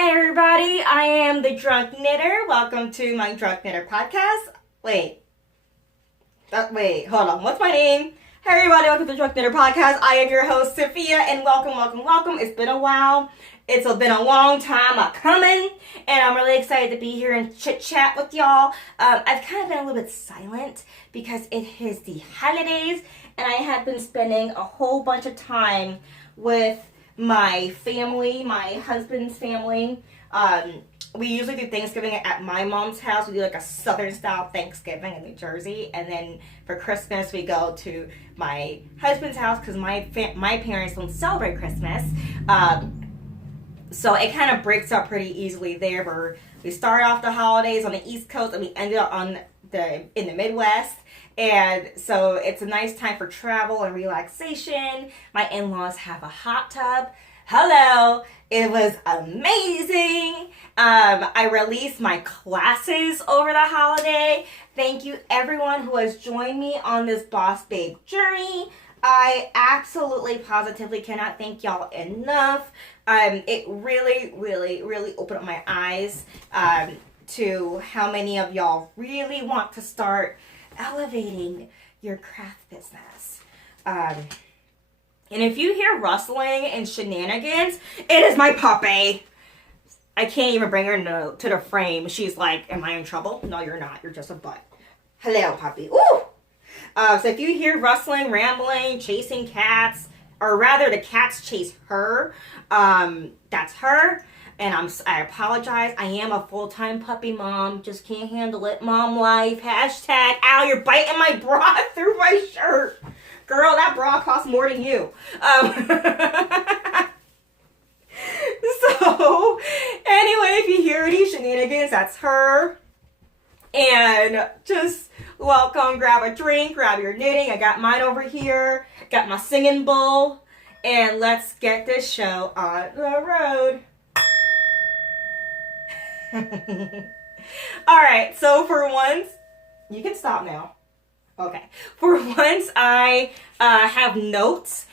Hey everybody, I am the Drunk Knitter. Welcome to my Drunk Knitter podcast. Wait, hold on. What's my name? Hey everybody, welcome to the Drunk Knitter podcast. I am your host, Sophia, and welcome. It's been a while. It's been a long time coming, and I'm really excited to be here and chit chat with y'all. I've kind of been a little bit silent because it is the holidays, and I have been spending a whole bunch of time with my family, my husband's family. We usually do Thanksgiving at my mom's house. We do like a Southern style Thanksgiving in New Jersey, and then for Christmas we go to my husband's house because my parents don't celebrate Christmas. So it kind of breaks up pretty easily there. Where we start off the holidays on the East Coast and we end up in the Midwest. And so it's a nice time for travel and relaxation. My in-laws have a hot tub. Hello, it was amazing. I released my classes over the holiday. Thank you everyone who has joined me on this Boss Babe journey. I absolutely positively cannot thank y'all enough. It really opened up my eyes to how many of y'all really want to start elevating your craft business. And if you hear rustling and shenanigans, it is my puppy. I can't even bring her to the frame. She's like, am I in trouble? No, you're not. You're just a butt. Hello, puppy. Ooh! So if you hear rustling, rambling, chasing cats, or rather the cats chase her, that's her. And I apologize. I am a full-time puppy mom. Just can't handle it. Mom life. Hashtag, ow, you're biting my bra through my shirt. Girl, that bra costs more than you. So, anyway, if you hear any shenanigans, that's her. And just welcome, grab a drink, grab your knitting. I got mine over here. Got my singing bowl. And let's get this show on the road. Alright, so for once, you can stop now. Okay. For once, I have notes.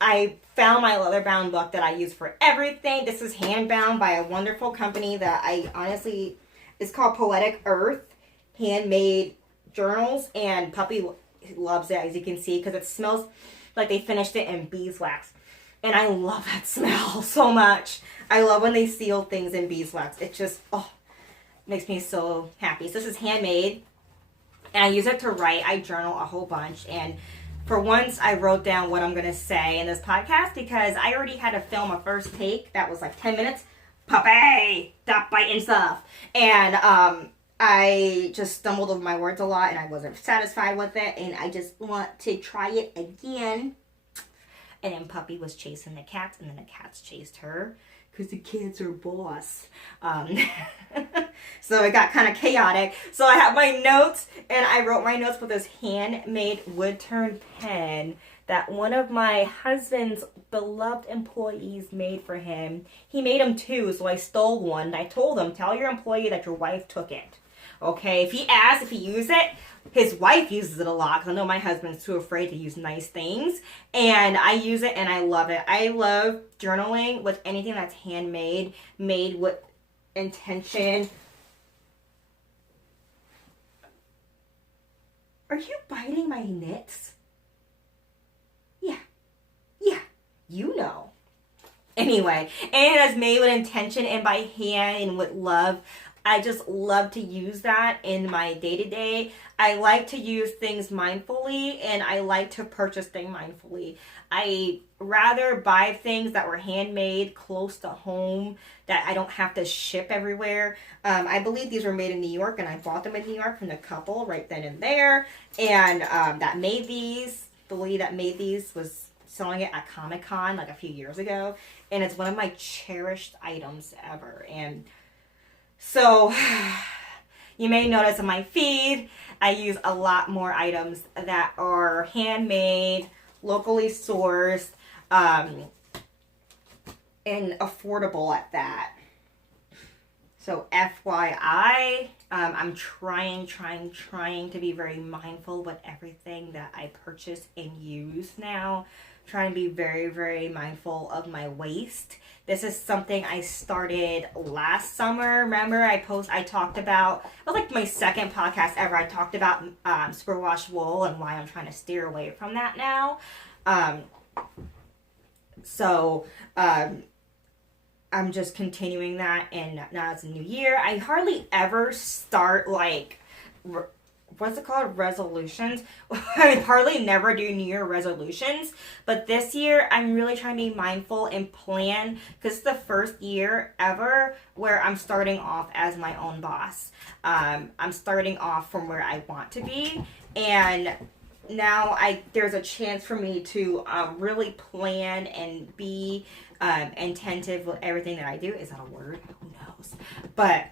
I found my leather-bound book that I use for everything. This is hand-bound by a wonderful company that I honestly, it's called Poetic Earth. Handmade journals, and Puppy loves it, as you can see, because it smells like they finished it in beeswax. And I love that smell so much. I love when they seal things in beeswax. It just, makes me so happy. So this is handmade, and I use it to write. I journal a whole bunch, and for once I wrote down what I'm going to say in this podcast because I already had to film a first take that was like 10 minutes. Puppy, stop biting stuff. And I just stumbled over my words a lot, and I wasn't satisfied with it, and I just want to try it again. And then Puppy was chasing the cats, and then the cats chased her because the cats are boss. So it got kind of chaotic. So I have my notes, and I wrote my notes with this handmade wood-turned pen that one of my husband's beloved employees made for him. He made them too, so I stole one. And I told him, tell your employee that your wife took it. Okay, if he asks if he used it, his wife uses it a lot because I know my husband's too afraid to use nice things. And I use it and I love it. I love journaling with anything that's handmade, made with intention. Are you biting my knits? Yeah, you know. Anyway, and it's made with intention and by hand and with love. I just love to use that in my day-to-day. I like to use things mindfully, and I like to purchase things mindfully. I rather buy things that were handmade close to home that I don't have to ship everywhere. I believe these were made in New York, and I bought them in New York from the couple right then and there. And the lady that made these was selling it at Comic-Con like a few years ago, and it's one of my cherished items ever. And so, you may notice on my feed, I use a lot more items that are handmade, locally sourced, and affordable at that. So, FYI, I'm trying to be very mindful with everything that I purchase and use now. trying to be very, very mindful of my waist. This is something I started last summer. Remember, I talked about, it was like my second podcast ever. I talked about superwash wool and why I'm trying to steer away from that now. I'm just continuing that, and now it's a new year. I hardly ever start like, what's it called? Resolutions. I hardly never do New Year resolutions, but this year I'm really trying to be mindful and plan, because it's the first year ever where I'm starting off as my own boss. I'm starting off from where I want to be, and now there's a chance for me to really plan and be attentive with everything that I do. Is that a word? Who knows? But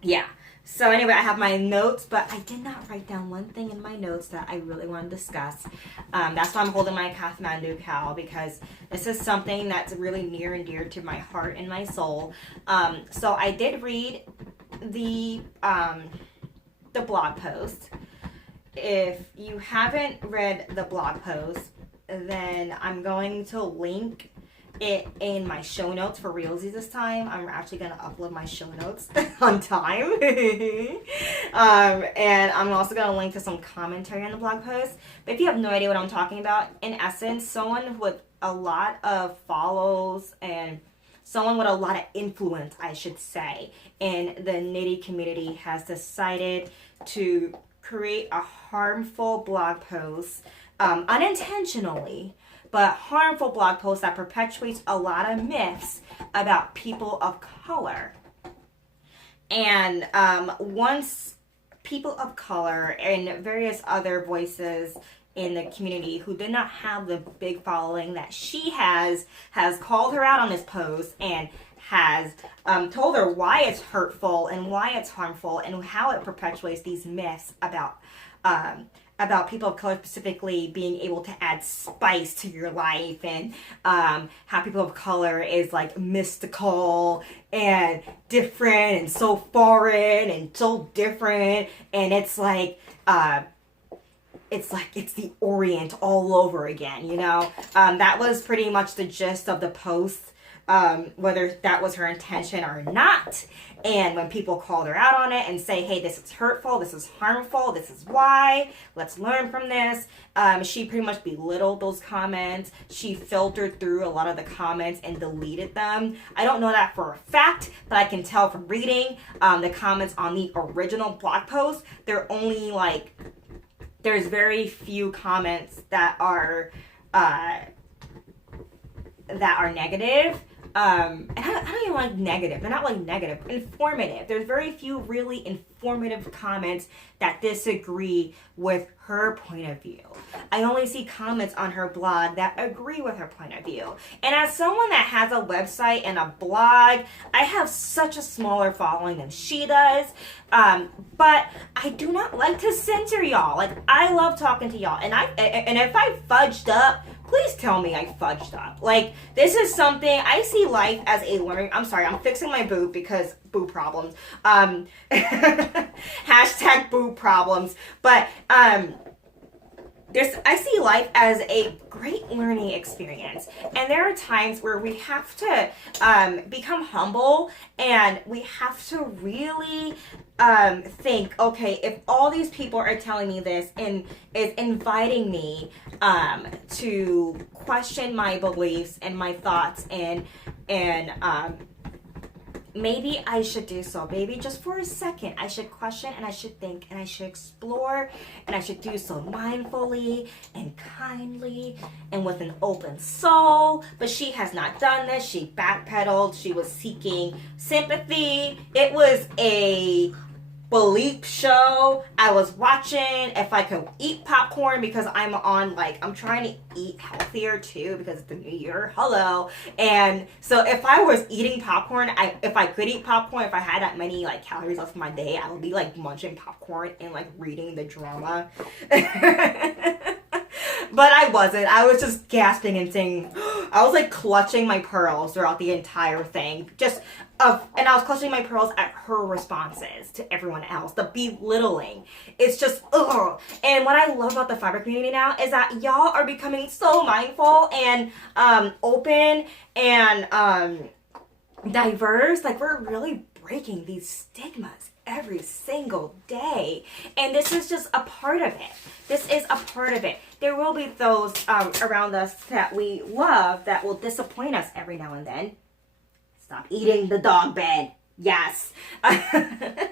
yeah. So anyway, I have my notes, but I did not write down one thing in my notes that I really want to discuss. That's why I'm holding my Kathmandu cow, because this is something that's really near and dear to my heart and my soul. So I did read the blog post. If you haven't read the blog post, then I'm going to link it in my show notes for realsies this time. I'm actually going to upload my show notes on time. And I'm also going to link to some commentary on the blog post. But if you have no idea what I'm talking about, in essence, someone with a lot of follows and someone with a lot of influence, I should say, in the Knitty community has decided to create a harmful blog post, unintentionally, but harmful blog post that perpetuates a lot of myths about people of color. And once people of color and various other voices in the community who did not have the big following that she has called her out on this post and has told her why it's hurtful and why it's harmful and how it perpetuates these myths about people of color specifically being able to add spice to your life, and how people of color is like mystical and different and so foreign and so different, and it's like it's the Orient all over again, you know? That was pretty much the gist of the post, whether that was her intention or not. And when people called her out on it and say, hey, this is hurtful, this is harmful, this is why, let's learn from this, she pretty much belittled those comments. She filtered through a lot of the comments and deleted them. I don't know that for a fact, but I can tell from reading the comments on the original blog post. There's very few comments that are negative. And I don't even like negative. They're not like negative. Informative. There's very few really informative comments that disagree with her point of view. I only see comments on her blog that agree with her point of view. And as someone that has a website and a blog, I have such a smaller following than she does. But I do not like to censor y'all. Like, I love talking to y'all. And if I fudged up, please tell me I fudged up. Like, this is something, I see life as a learning. I'm sorry, I'm fixing my boob because boob problems. Hashtag boob problems. But I see life as a great learning experience. And there are times where we have to become humble, and we have to really think, okay, if all these people are telling me this and is inviting me to question my beliefs and my thoughts, and maybe I should do so. Maybe just for a second, I should question and I should think and I should explore, and I should do so mindfully and kindly and with an open soul. But she has not done this. She backpedaled. She was seeking sympathy. It was a bleep show. I was watching if I could eat popcorn, because I'm trying to eat healthier too, because it's the new year. Hello. And so if I was eating popcorn, if I could eat popcorn, if I had that many like calories left in my day, I would be like munching popcorn and like reading the drama. But I wasn't. I was just gasping and saying, I was like clutching my pearls throughout the entire thing. And I was clutching my pearls at her responses to everyone else. The belittling. It's just, ugh. And what I love about the fiber community now is that y'all are becoming so mindful and open and diverse. Like, we're really breaking these stigmas every single day, and this is just a part of it. This is a part of it. There will be those around us that we love that will disappoint us every now and then. Stop eating the dog bed. Yes. And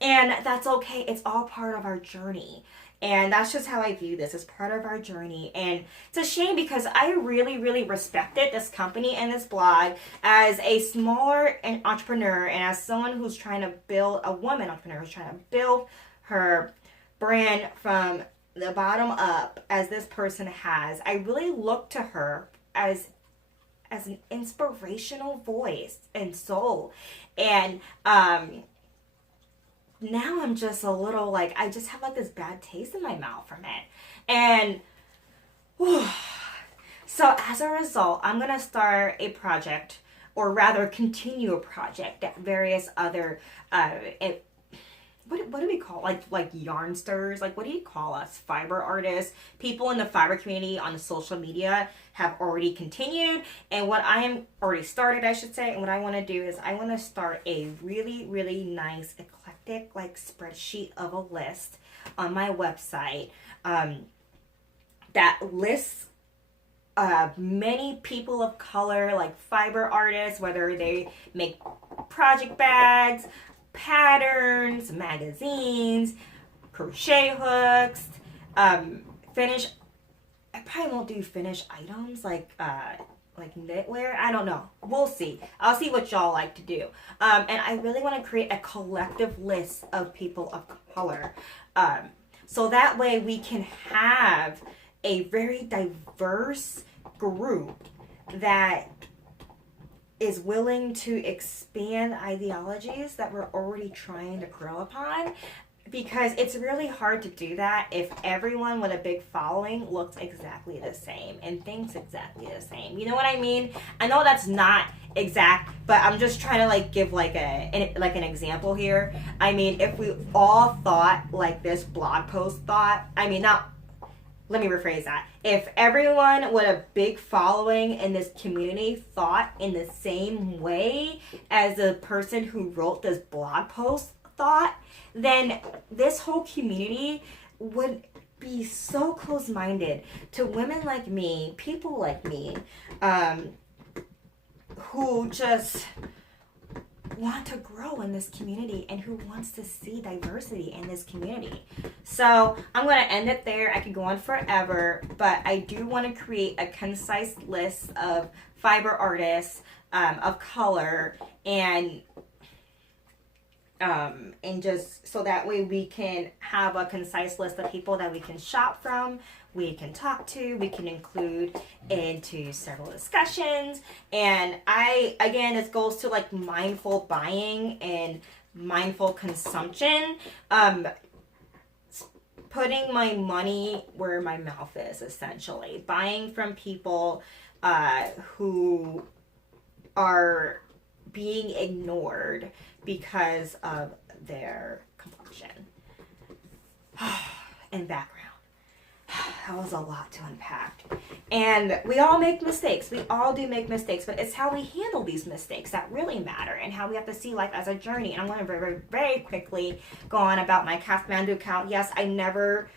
that's okay. It's all part of our journey. And that's just how I view this as part of our journey. And it's a shame because I really, really respected this company and this blog as a smaller entrepreneur and as someone who's trying to build, a woman entrepreneur who's trying to build her brand from the bottom up as this person has. I really look to her as an inspirational voice and soul. And now I'm just a little like, I just have like this bad taste in my mouth from it. And so as a result, I'm going to start a project, or rather continue a project that various other, what do we call like yarnsters? Like, what do you call us? Fiber artists, people in the fiber community on the social media have already continued. And what I am already started, I should say, and what I want to do is I want to start a really, really nice eclectic like spreadsheet of a list on my website that lists many people of color, like fiber artists, whether they make project bags, patterns, magazines, crochet hooks, finish. I probably won't do finished items like knitwear. I don't know. We'll see. I'll see what y'all like to do. And I really want to create a collective list of people of color, so that way we can have a very diverse group that is willing to expand ideologies that we're already trying to grow upon, because it's really hard to do that if everyone with a big following looks exactly the same and thinks exactly the same. You know what I mean? I know that's not exact, but I'm just trying to like give like an example here. I mean, if we all thought like this blog post thought, let me rephrase that. If everyone with a big following in this community thought in the same way as the person who wrote this blog post thought, then this whole community would be so close-minded to women like me, people like me, who just want to grow in this community and who wants to see diversity in this community. So I'm going to end it there. I could go on forever, but I do want to create a concise list of fiber artists of color, and just so that way we can have a concise list of people that we can shop from, we can talk to, we can include into several discussions. And this goes to like mindful buying and mindful consumption, putting my money where my mouth is, essentially buying from people who are being ignored because of their complexion and background. That was a lot to unpack. And we all make mistakes. We all do make mistakes, but it's how we handle these mistakes that really matter, and how we have to see life as a journey. And I'm going to very, very, very quickly go on about my Kathmandu account. Yes, I never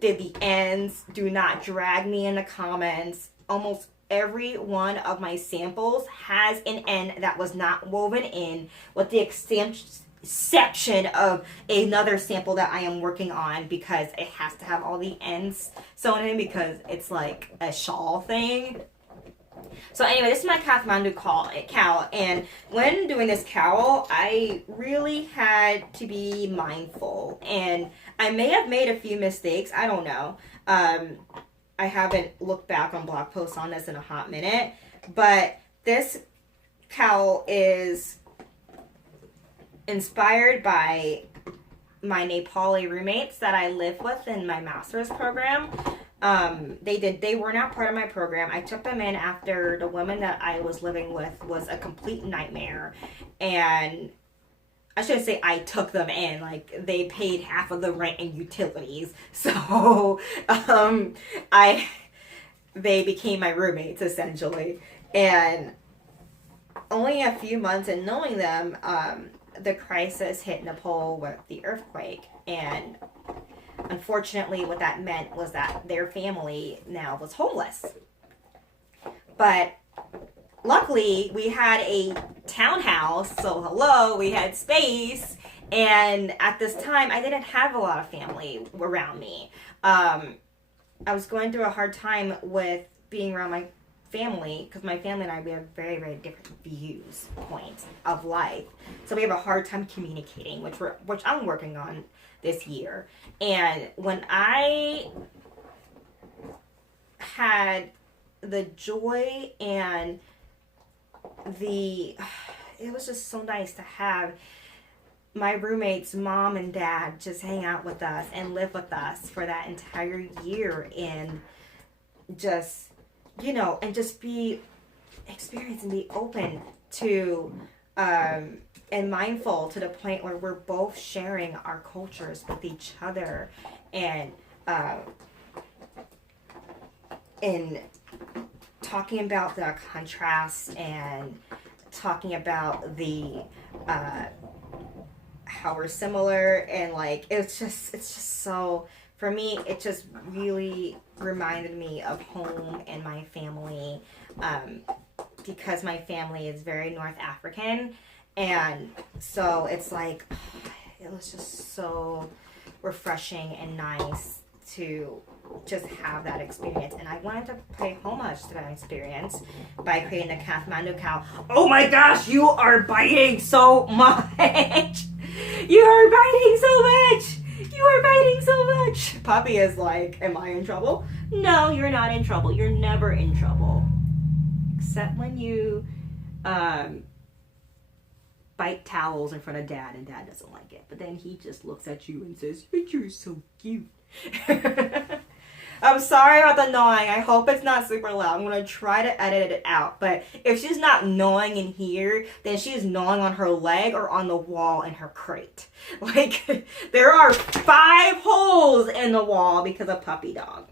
did the ends. Do not drag me in the comments. Almost every one of my samples has an end that was not woven in, with the exception of another sample that I am working on, because it has to have all the ends sewn in because it's like a shawl thing. So anyway, this is my Kathmandu cowl, and when doing this cowl, I really had to be mindful, and I may have made a few mistakes. I don't know. I haven't looked back on blog posts on this in a hot minute, but this cowl is inspired by my Nepali roommates that I live with in my master's program. They were not part of my program. I took them in after the woman that I was living with was a complete nightmare. And I shouldn't say I took them in. Like, they paid half of the rent and utilities. So, I they became my roommates essentially. And only a few months in knowing them, the crisis hit Nepal with the earthquake. And unfortunately, what that meant was that their family now was homeless. But luckily, we had a townhouse, so hello, we had space. And at this time, I didn't have a lot of family around me. I was going through a hard time with being around my family because my family and I, we have very, very different views points of life. So we have a hard time communicating, which I'm working on this year. And when I had the joy and it was just so nice to have my roommate's mom and dad just hang out with us and live with us for that entire year, and just, and just be experienced and be open to and mindful to the point where we're both sharing our cultures with each other, and in talking about the contrasts and talking about the how we're similar, and like it's just so, for me it just really reminded me of home and my family, because my family is very North African, and so it's like it was just so refreshing and nice to just have that experience. And I wanted to pay homage to that experience by creating the Kathmandu cow. Oh my gosh, you are biting so much. You are biting so much. You are biting so much. Puppy is like, am I in trouble? No, you're not in trouble. You're never in trouble. Except when you bite towels in front of Dad, and Dad doesn't like it. But then he just looks at you and says, you're so cute. I'm sorry about the gnawing. I hope it's not super loud. I'm going to try to edit it out. But if she's not gnawing in here, then she's gnawing on her leg or on the wall in her crate. Like, there are 5 holes in the wall because of Puppy Dog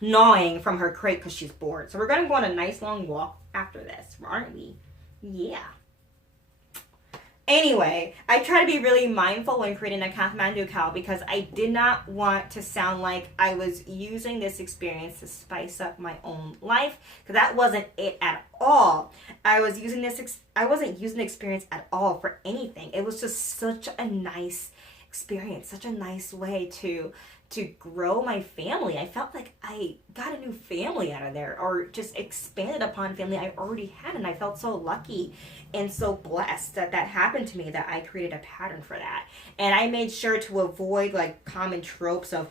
gnawing from her crate because she's bored. So we're going to go on a nice long walk after this, aren't we? Yeah. Anyway, I try to be really mindful when creating a Kathmandu cow because I did not want to sound like I was using this experience to spice up my own life, because that wasn't it at all. I wasn't using the experience at all for anything. It was just such a nice experience, such a nice way to grow my family. I felt like I got a new family out of there, or just expanded upon family I already had, and I felt so lucky and so blessed that happened to me, that I created a pattern for that. And I made sure to avoid like common tropes of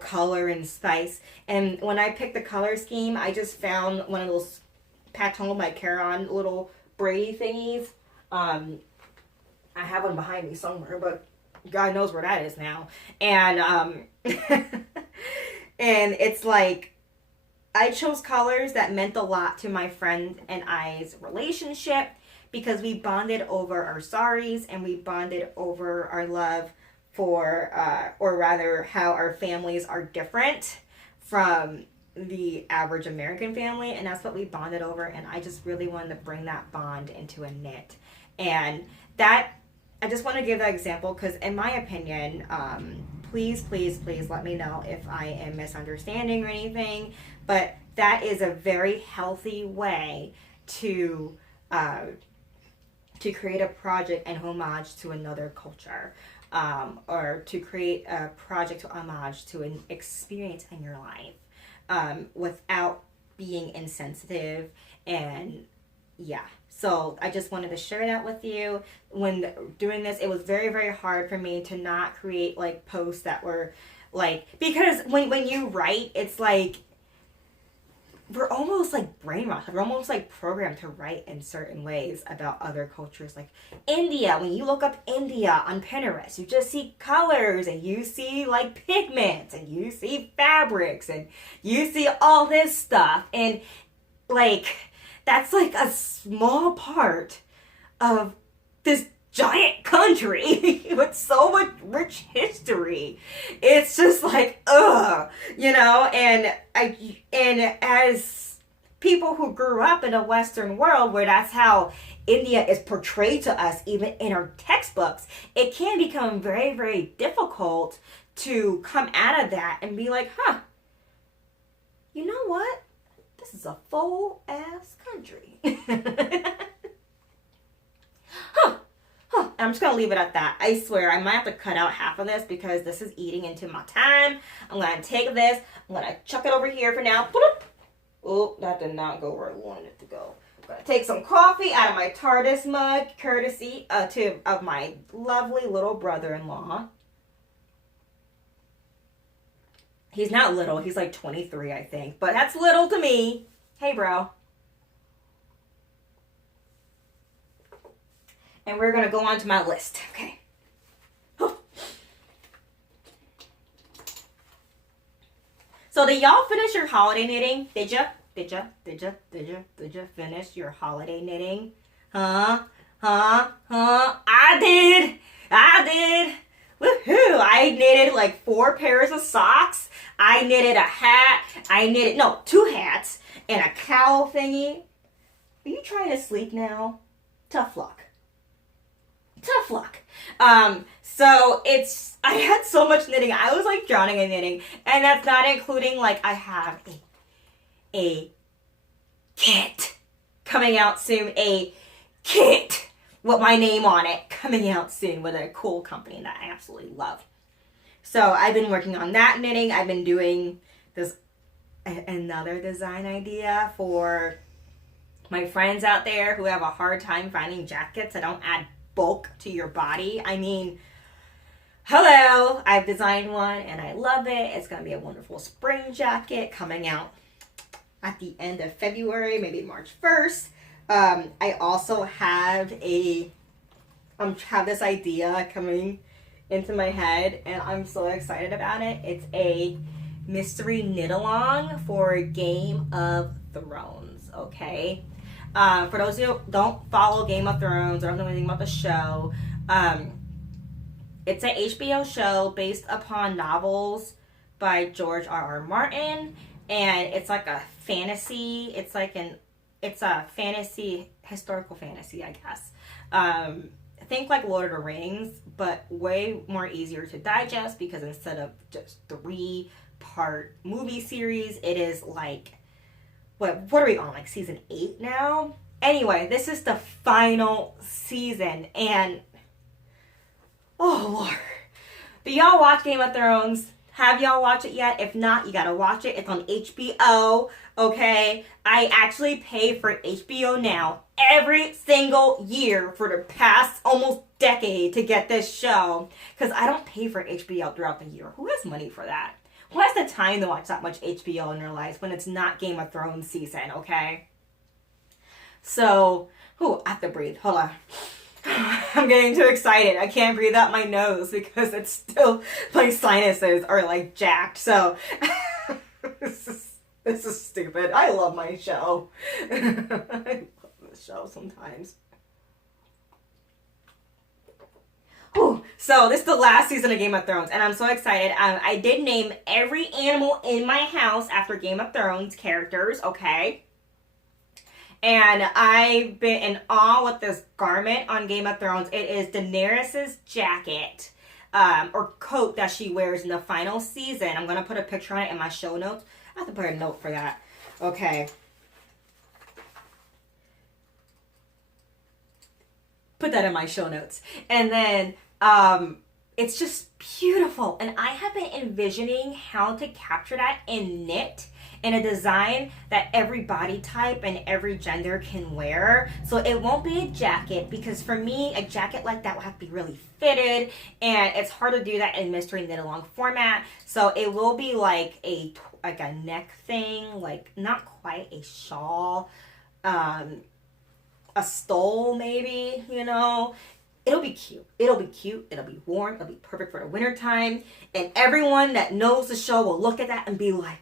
color and spice. And when I picked the color scheme, I just found one of those Patton by Caron little Brady thingies. I have one behind me somewhere, but God knows where that is now. And and it's like, I chose colors that meant a lot to my friend and I's relationship, because we bonded over our saris, and we bonded over our love for, or rather how our families are different from the average American family, and that's what we bonded over. And I just really wanted to bring that bond into a knit. And that, I just want to give that example because, in my opinion, please let me know if I am misunderstanding or anything, but that is a very healthy way to create a project and homage to another culture, or to create a project to homage to an experience in your life, without being insensitive. And yeah, so I just wanted to share that with you. When doing this, it was very, very hard for me to not create like posts that were like, because when you write, it's like, we're almost like brainwashed. We're almost like programmed to write in certain ways about other cultures. Like India, when you look up India on Pinterest, you just see colors and you see like pigments and you see fabrics and you see all this stuff. And like, that's like a small part of this giant country with so much rich history. It's just like, ugh, and as people who grew up in a Western world where that's how India is portrayed to us, even in our textbooks, it can become very, very difficult to come out of that and be like, you know what? This is a full ass country. I'm just gonna leave it at that. I swear I might have to cut out half of this because this is eating into my time. I'm gonna take this, I'm gonna chuck it over here for now. Oh, that did not go where I wanted it to go. I'm gonna take some coffee out of my TARDIS mug, courtesy of my lovely little brother-in-law. He's not little, he's like 23, I think, but that's little to me. Hey, bro. And we're gonna go on to my list, okay? So did y'all finish your holiday knitting? Did ya finish your holiday knitting? Huh? I did. Woohoo! I knitted like 4 pairs of socks. I knitted a hat. 2 hats and a cowl thingy. Are you trying to sleep now? Tough luck. So I had so much knitting. I was like drowning in knitting, and that's not including like I have a kit coming out soon. A kit with my name on it coming out soon with a cool company that I absolutely love. So I've been working on that knitting. I've been doing this another design idea for my friends out there who have a hard time finding jackets that don't add bulk to your body. I mean, hello, I've designed one and I love it. It's going to be a wonderful spring jacket coming out at the end of February, maybe March 1st. I also have this idea coming into my head and I'm so excited about it. It's a mystery knit along for Game of Thrones, okay? For those who don't follow Game of Thrones or don't know anything about the show, it's an HBO show based upon novels by George R.R. Martin, and it's like a fantasy. It's a fantasy, historical fantasy, I guess. Think like Lord of the Rings, but way more easier to digest because instead of just 3-part movie series, it is like, what are we on, like season 8 now? Anyway, this is the final season, and oh Lord. Do y'all watch Game of Thrones? Have y'all watched it yet? If not, you gotta watch it. It's on HBO, okay? I actually pay for HBO Now every single year for the past almost decade to get this show, because I don't pay for HBO throughout the year. Who has money for that? Who has the time to watch that much HBO in their lives when it's not Game of Thrones season, okay? So, I have to breathe. Hold on. I'm getting too excited. I can't breathe out my nose because it's still, my sinuses are like jacked. So, this is stupid. I love my show. I love this show sometimes. So this is the last season of Game of Thrones, and I'm so excited. I did name every animal in my house after Game of Thrones characters, okay? And I've been in awe with this garment on Game of Thrones. It is Daenerys' jacket, or coat that she wears in the final season. I'm going to put a picture on it in my show notes. I have to put a note for that. Okay. Put that in my show notes. And then it's just beautiful. And I have been envisioning how to capture that in knit in a design that every body type and every gender can wear. So it won't be a jacket, because for me, a jacket like that will have to be really fitted, and it's hard to do that in mystery knit along format. So it will be like like a neck thing, like not quite a shawl, um, a stole maybe, you know. It'll be cute. It'll be cute. It'll be warm. It'll be perfect for the winter time. And everyone that knows the show will look at that and be like,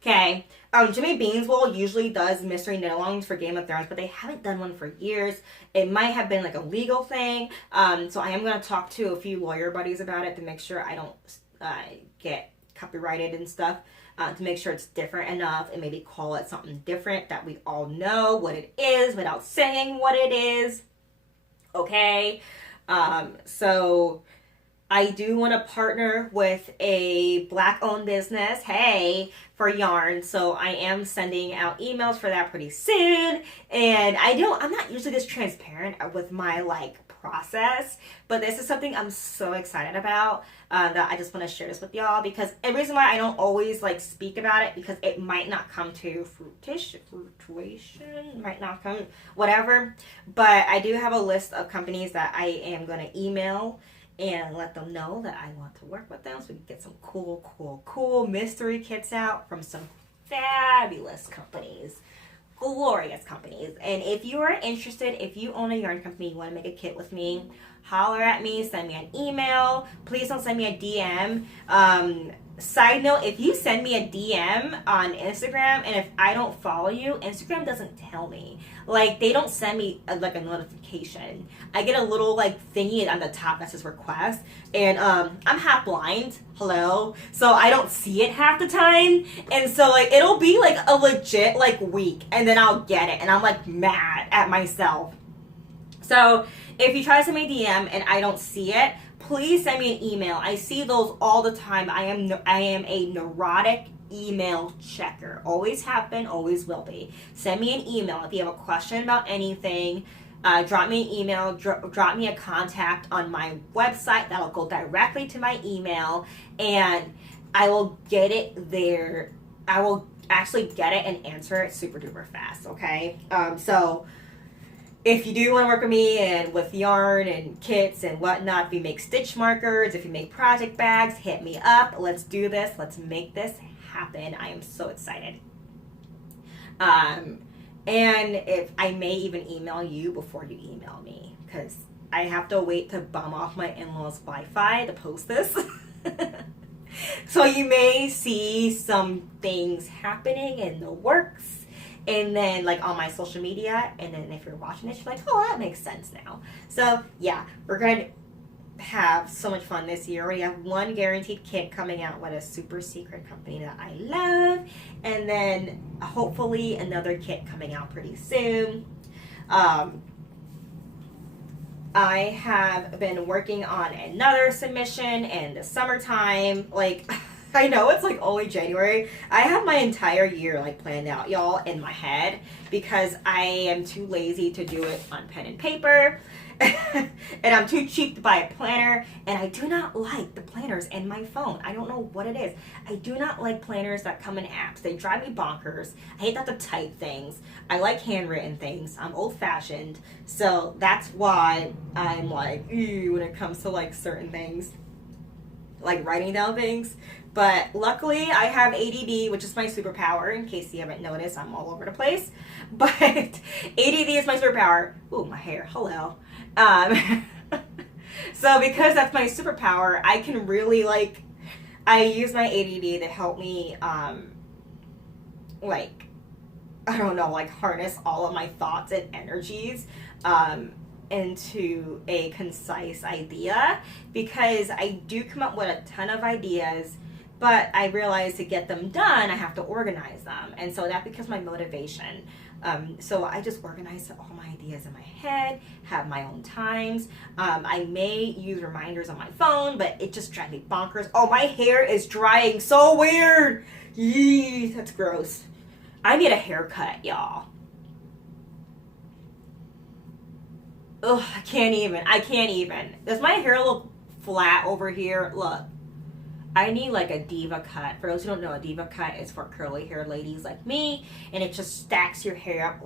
okay. Jimmy Beanswell usually does mystery knit-alongs for Game of Thrones, but they haven't done one for years. It might have been like a legal thing. So I am going to talk to a few lawyer buddies about it to make sure I don't get copyrighted and stuff. To make sure it's different enough and maybe call it something different that we all know what it is without saying what it is. Okay. So I do want to partner with a Black-owned business, hey, for yarn. So I am sending out emails for that pretty soon. And I'm not usually this transparent with my process, but this is something I'm so excited about that I just want to share this with y'all, because the reason why I don't always speak about it, because it might not come to fruition, might not come, whatever. But I do have a list of companies that I am going to email and let them know that I want to work with them, so we can get some cool mystery kits out from some fabulous companies. Glorious companies. And if you are interested, if you own a yarn company, you want to make a kit with me, holler at me, send me an email. Please don't send me a DM. Side note, if you send me a DM on Instagram and if I don't follow you, Instagram doesn't tell me. They don't send me a notification. I get a little thingy on the top that says request, and I'm half blind. Hello, so I don't see it half the time, and so it'll be a legit week, and then I'll get it, and I'm mad at myself. So if you try to send me a DM and I don't see it, please send me an email. I see those all the time. I am a neurotic email checker. Always have been, always will be. Send me an email if you have a question about anything. Drop me an email. Drop me a contact on my website. That'll go directly to my email, and I will get it there. I will actually get it and answer it super duper fast. Okay. So if you do want to work with me and with yarn and kits and whatnot, if you make stitch markers, if you make project bags, hit me up. Let's do this. Let's make this happen. I am so excited. And if I may even email you before you email me, because I have to wait to bum off my in-laws' Wi-Fi to post this. So you may see some things happening in the works. And then on my social media, and then if you're watching this, you're oh, that makes sense now. So yeah, we're going to have so much fun this year. We have one guaranteed kit coming out with a super secret company that I love, and then hopefully another kit coming out pretty soon. I have been working on another submission in the summertime. I know it's only January. I have my entire year planned out, y'all, in my head, because I am too lazy to do it on pen and paper. And I'm too cheap to buy a planner, and I do not like the planners in my phone. I don't know what it is. I do not like planners that come in apps. They drive me bonkers. I hate that to type things. I like handwritten things. I'm old-fashioned, so that's why I'm ew, when it comes to certain things, writing down things. But luckily, I have ADD, which is my superpower. In case you haven't noticed, I'm all over the place. But ADD is my superpower. Ooh, my hair. Hello. So because that's my superpower, I can really I use my ADD to help me I don't know, harness all of my thoughts and energies into a concise idea, because I do come up with a ton of ideas, but I realize to get them done, I have to organize them. And so that becomes my motivation. So I just organize all my ideas in my head, have my own times. I may use reminders on my phone, but it just drives me bonkers. Oh, my hair is drying so weird. Yee, that's gross. I need a haircut, y'all. Ugh, I can't even. Does my hair look flat over here? Look. I need a diva cut. For those who don't know, a diva cut is for curly haired ladies like me, and it just stacks your hair up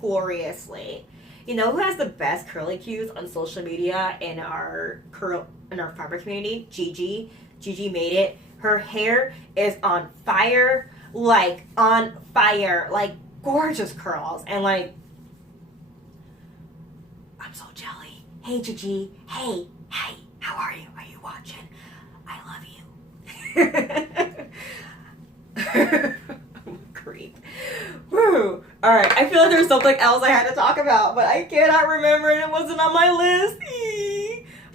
gloriously. You know who has the best curly cues on social media in our fiber community? Gigi. Gigi made it. Her hair is on fire, like gorgeous curls, and like I'm so jelly. Hey Gigi. Hey, how are you? Are you watching? I love you. Creep. Woo. Alright, I feel like there's something else I had to talk about, but I cannot remember and it wasn't on my list.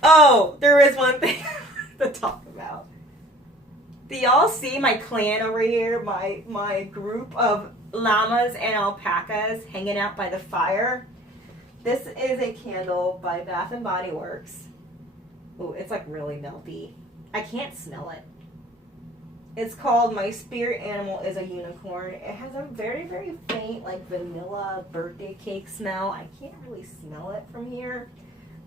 Oh, there is one thing to talk about. Do y'all see my clan over here? My group of llamas and alpacas hanging out by the fire? This is a candle by Bath and Body Works. Oh, it's like really melty. I can't smell it. It's called My Spirit Animal is a Unicorn. It has a very, very faint, like vanilla birthday cake smell. I can't really smell it from here.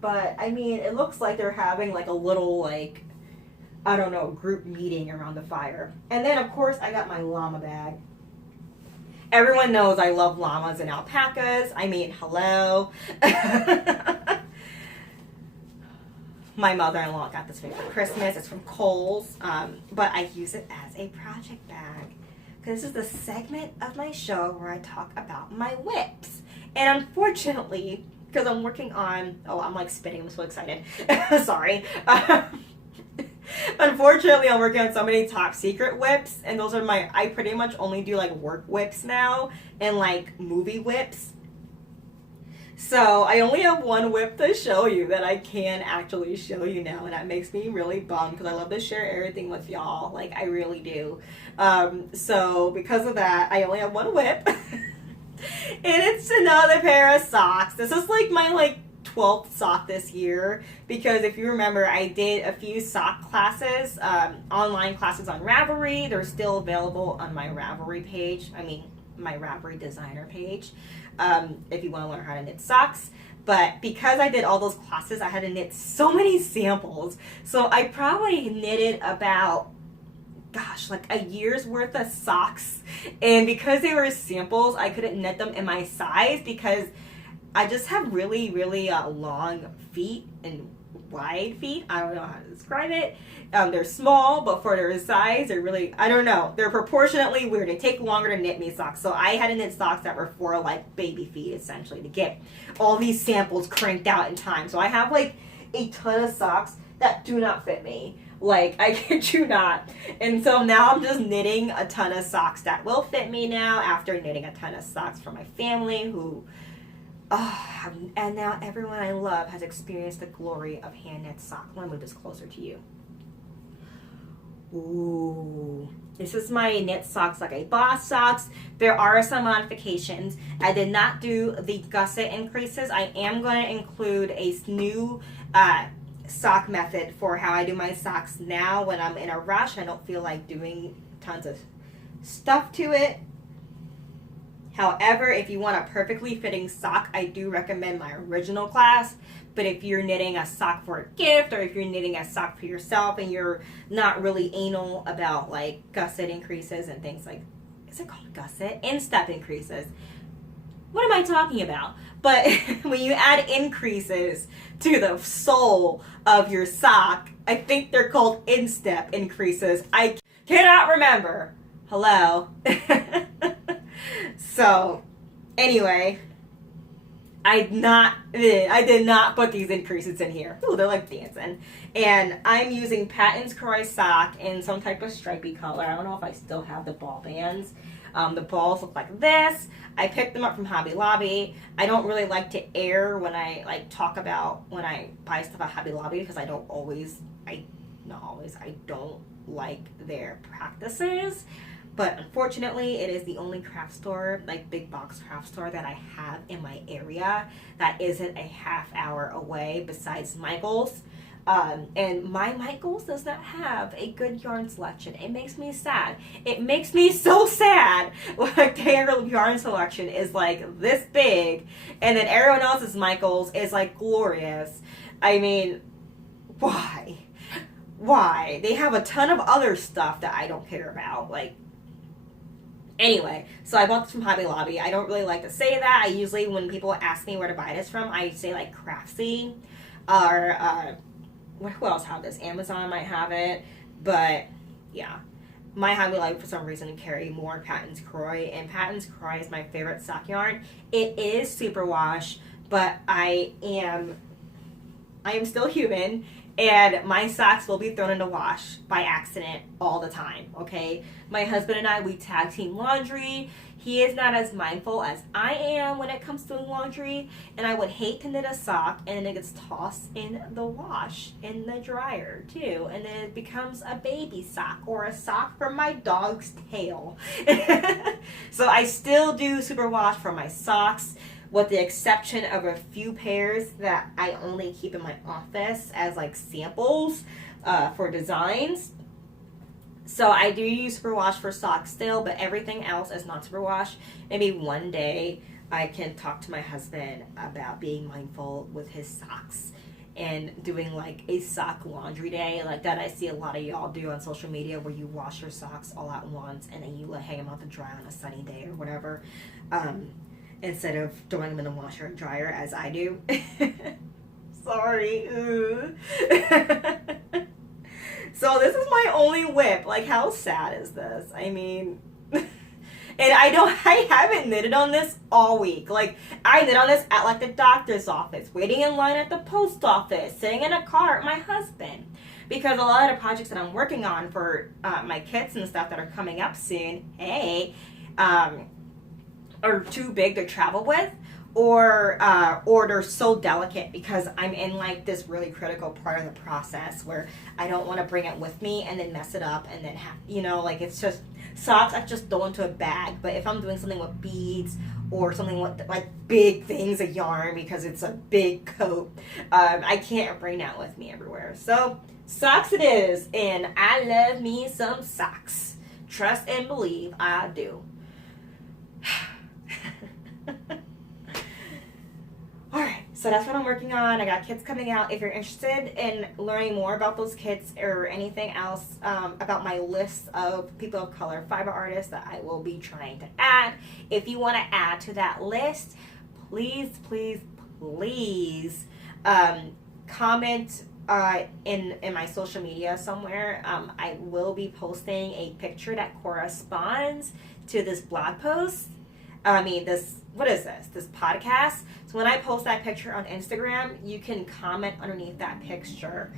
But, I mean, it looks like they're having like a little, like, I don't know, group meeting around the fire. And then, of course, I got my llama bag. Everyone knows I love llamas and alpacas. I mean, hello. My mother-in-law got this for me for Christmas. It's from Kohl's, but I use it as a project bag. Because this is the segment of my show where I talk about my whips. And unfortunately, because I'm working on, I'm like spitting, I'm so excited. Sorry. Unfortunately, I'm working on so many top secret whips, and those are I pretty much only do like work whips now, and like movie whips. So I only have one whip to show you that I can actually show you now, and that makes me really bummed because I love to share everything with y'all. Like, I really do. So because of that, I only have one whip. And it's another pair of socks. This is like my 12th sock this year because if you remember, I did a few sock classes, online classes on Ravelry. They're still available on my Ravelry page. I mean, my Ravelry designer page. If you want to learn how to knit socks. But because I did all those classes, I had to knit so many samples. So I probably knitted about, like a year's worth of socks. And because they were samples, I couldn't knit them in my size because I just have really, really long feet and wide feet. I don't know how to describe it. They're small, but for their size, they're really, I don't know. They're proportionately weird. They take longer to knit me socks. So I had to knit socks that were for like baby feet, essentially, to get all these samples cranked out in time. So I have like a ton of socks that do not fit me. Like, I kid you not. And so now I'm just knitting a ton of socks that will fit me now after knitting a ton of socks for my family who... and now everyone I love has experienced the glory of hand knit sock. Let me move this closer to you. Ooh, this is my knit socks like a boss socks. There are some modifications. I did not do the gusset increases. I am going to include a new sock method for how I do my socks now when I'm in a rush. I don't feel like doing tons of stuff to it. However, if you want a perfectly fitting sock, I do recommend my original class. But if you're knitting a sock for a gift or if you're knitting a sock for yourself and you're not really anal about like gusset increases and things like, is it called gusset? Instep increases. What am I talking about? But when you add increases to the sole of your sock, I think they're called instep increases. I cannot remember. Hello. So, anyway, I did not put these increases in here. Ooh, they're like dancing. And I'm using Patton's Croy sock in some type of stripy color. I don't know if I still have the ball bands. The balls look like this. I picked them up from Hobby Lobby. I don't really like to air when I talk about when I buy stuff at Hobby Lobby because I don't like their practices. But unfortunately, it is the only craft store, like big box craft store that I have in my area that isn't a half hour away besides Michael's. And my Michael's does not have a good yarn selection. It makes me sad. It makes me so sad when their yarn selection is like this big and then everyone else's Michael's is like glorious. I mean, why? Why? They have a ton of other stuff that I don't care about. Like, Anyway, so I bought this from Hobby Lobby. I don't really like to say that. I usually, when people ask me where to buy this from, I say like Craftsy or who else have this? Amazon might have it, but yeah. My Hobby Lobby for some reason carry more Patton's Kroy, and Patton's Kroy is my favorite sock yarn. It is superwash, but I am still human, and my socks will be thrown into wash by accident all the time, okay? My husband and I, we tag team laundry. He is not as mindful as I am when it comes to laundry, and I would hate to knit a sock and it gets tossed in the wash, in the dryer too, and then it becomes a baby sock or a sock from my dog's tail. So I still do superwash for my socks, with the exception of a few pairs that I only keep in my office as like samples for designs. So I do use superwash for socks still, but everything else is not superwash. Maybe one day I can talk to my husband about being mindful with his socks and doing like a sock laundry day like that. I see a lot of y'all do on social media, where you wash your socks all at once and then you hang them out to dry on a sunny day or whatever. Instead of throwing them in the washer and dryer as I do. Sorry. So this is my only whip. Like, how sad is this? I mean, and I haven't knitted on this all week. Like, I knit on this at like the doctor's office, waiting in line at the post office, sitting in a car with my husband. Because a lot of the projects that I'm working on for my kits and stuff that are coming up soon, are too big to travel with, or they're so delicate because I'm in like this really critical part of the process where I don't want to bring it with me and then mess it up and then have, like, it's just socks I just throw into a bag. But if I'm doing something with beads or something with like big things of yarn, because it's a big coat, I can't bring that with me everywhere. So socks it is, and I love me some socks. Trust and believe I do. Alright, so that's what I'm working on. I got kits coming out. If you're interested in learning more about those kits or anything else about my list of people of color fiber artists that I will be trying to add, if you want to add to that list, please comment in my social media somewhere. I will be posting a picture that corresponds to this blog post. This podcast. So when I post that picture on Instagram, you can comment underneath that picture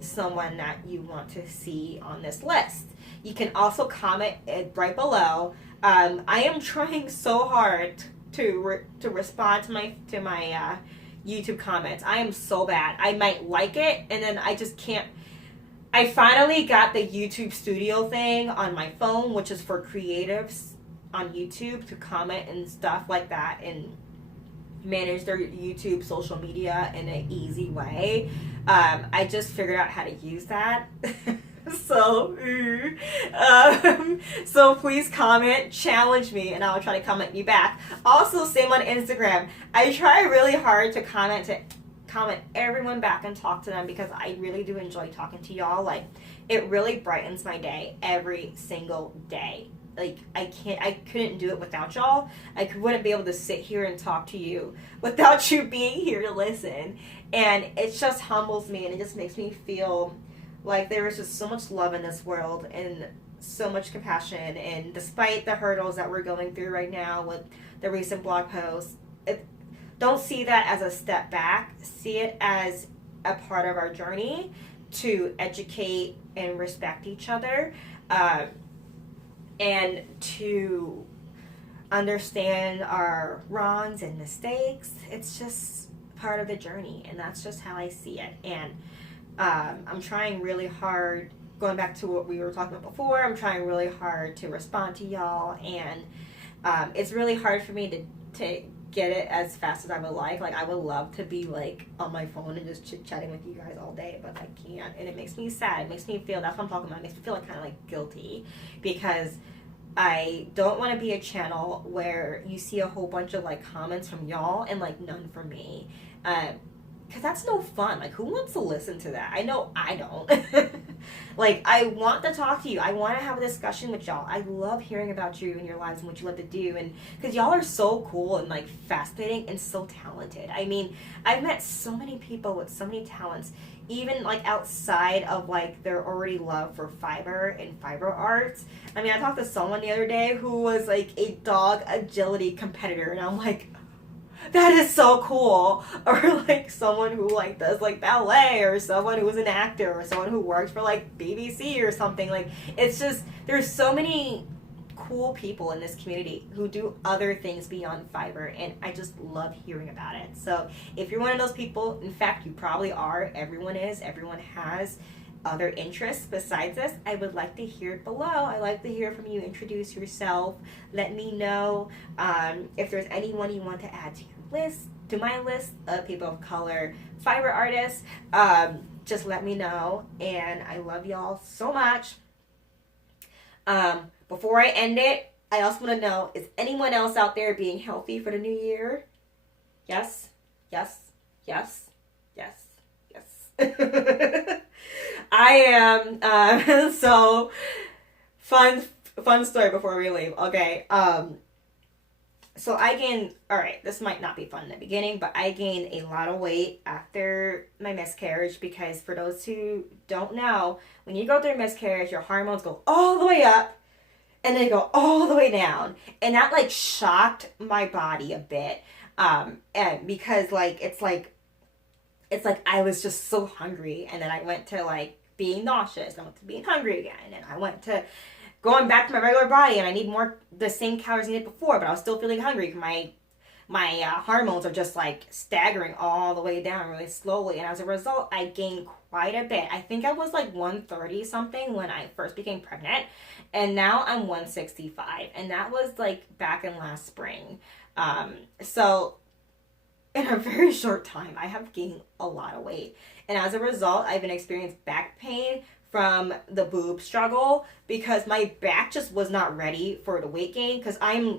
someone that you want to see on this list. You can also comment it right below. I am trying so hard to respond to my YouTube comments. I am so bad. I might like it and then I just can't. I finally got the YouTube Studio thing on my phone, which is for creatives on YouTube to comment and stuff like that and manage their YouTube social media in an easy way. I just figured out how to use that. So please comment, challenge me, and I'll try to comment you back. Also, same on Instagram. I try really hard to comment everyone back and talk to them, because I really do enjoy talking to y'all. Like, it really brightens my day every single day. Like, I couldn't do it without y'all. I wouldn't be able to sit here and talk to you without you being here to listen. And it just humbles me, and it just makes me feel like there is just so much love in this world and so much compassion. And despite the hurdles that we're going through right now with the recent blog post, don't see that as a step back. See it as a part of our journey to educate and respect each other. And to understand our wrongs and mistakes. It's just part of the journey, and that's just how I see it. And I'm trying really hard, going back to what we were talking about before, I'm trying really hard to respond to y'all, and it's really hard for me to get it as fast as I would like. Like, I would love to be like on my phone and just chit-chatting with you guys all day, but I can't, and it makes me sad. It makes me feel, that's what I'm talking about, it makes me feel like kind of like guilty, because I don't want to be a channel where you see a whole bunch of like comments from y'all and like none from me, because that's no fun. Like, who wants to listen to that? I know I don't. Like, I want to talk to you. I want to have a discussion with y'all. I love hearing about you and your lives and what you love to do. And because y'all are so cool and, like, fascinating and so talented. I mean, I've met so many people with so many talents, even, like, outside of, like, their already love for fiber and fiber arts. I mean, I talked to someone the other day who was, like, a dog agility competitor. And I'm like, that is so cool. Or like someone who like does like ballet, or someone who is an actor, or someone who works for like BBC or something. Like, it's just, there's so many cool people in this community who do other things beyond fiber, and I just love hearing about it. So if you're one of those people, in fact you probably are, everyone has other interests besides this, I would like to hear it below. I like to hear from you. Introduce yourself. Let me know if there's anyone you want to add to your list, to my list of people of color fiber artists. Just let me know, and I love y'all so much. Before I end it, I also want to know, is anyone else out there being healthy for the new year? Yes, yes, yes, yes, yes. I am. So fun story before we leave. Okay. So I gained, alright, this might not be fun in the beginning, but I gained a lot of weight after my miscarriage, because for those who don't know, when you go through a miscarriage, your hormones go all the way up and they go all the way down. And that like shocked my body a bit. And because like, it's like I was just so hungry, and then I went to like being nauseous, I went to being hungry again, and I went to going back to my regular body, and I need more, the same calories I needed before, but I was still feeling hungry. My hormones are just like staggering all the way down really slowly, and as a result I gained quite a bit. I think I was like 130 something when I first became pregnant, and now I'm 165, and that was like back in last spring. So in a very short time I have gained a lot of weight, and as a result I've been experiencing back pain from the boob struggle, because my back just was not ready for the weight gain, because I'm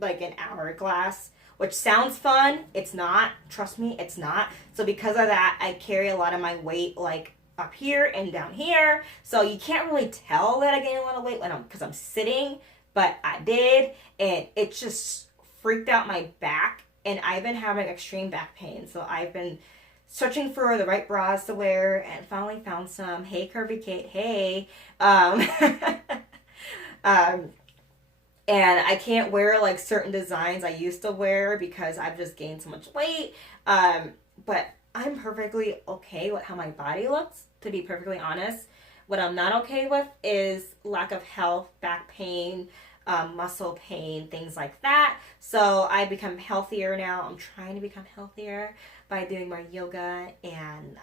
like an hourglass, which sounds fun. It's not. Trust me, it's not. So because of that, I carry a lot of my weight like up here and down here. So you can't really tell that I gained a lot of weight because I'm sitting, but I did, and it just freaked out my back, and I've been having extreme back pain. So I've been searching for the right bras to wear, and finally found some. Hey, Curvy Kate, hey. And I can't wear like certain designs I used to wear because I've just gained so much weight. But I'm perfectly okay with how my body looks, to be perfectly honest. What I'm not okay with is lack of health, back pain, muscle pain, things like that. So I become healthier now. I'm trying to become healthier by doing more yoga and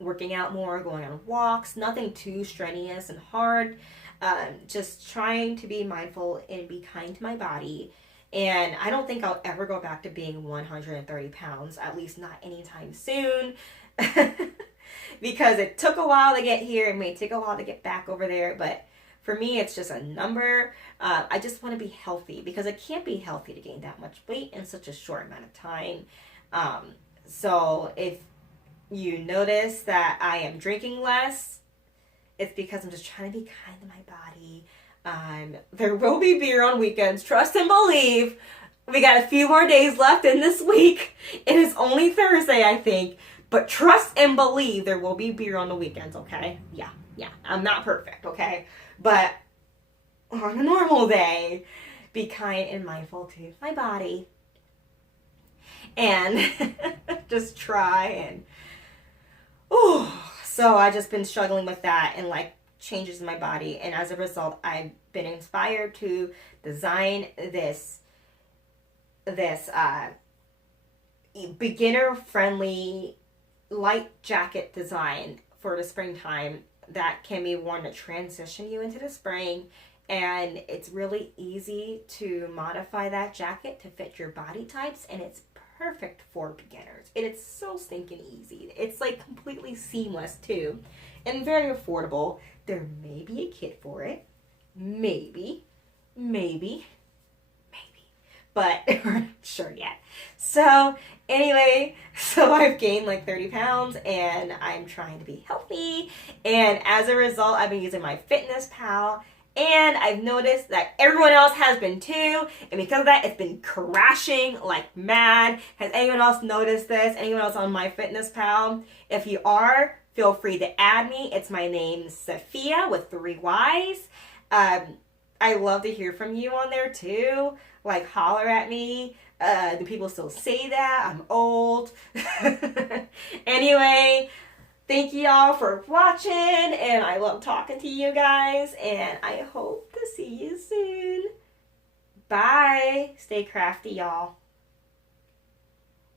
working out more, going on walks, nothing too strenuous and hard. Just trying to be mindful and be kind to my body. And I don't think I'll ever go back to being 130 pounds, at least not anytime soon. Because it took a while to get here. It may take a while to get back over there, but for me, it's just a number. I just want to be healthy, because it can't be healthy to gain that much weight in such a short amount of time. So if you notice that I am drinking less, it's because I'm just trying to be kind to my body. There will be beer on weekends. Trust and believe. We got a few more days left in this week. It is only Thursday, I think. But trust and believe there will be beer on the weekends, okay? Yeah. I'm not perfect, okay? But on a normal day, be kind and mindful to my body. And just try and... So I just been struggling with that and like changes in my body, and as a result I've been inspired to design this beginner friendly light jacket design for the springtime that can be worn to transition you into the spring, and it's really easy to modify that jacket to fit your body types, and it's perfect for beginners. And it's so stinking easy. It's like completely seamless too, and very affordable. There may be a kit for it, maybe, but we're not sure yet. So anyway, So I've gained like 30 pounds and I'm trying to be healthy. And as a result, I've been using MyFitnessPal. And I've noticed that everyone else has been too. And because of that, it's been crashing like mad. Has anyone else noticed this? Anyone else on MyFitnessPal? If you are, feel free to add me. It's my name, Sophia, with 3 Y's. I love to hear from you on there too. Like, holler at me. Do people still say that? I'm old. Anyway, thank you all for watching, and I love talking to you guys, and I hope to see you soon. Bye. Stay crafty, y'all.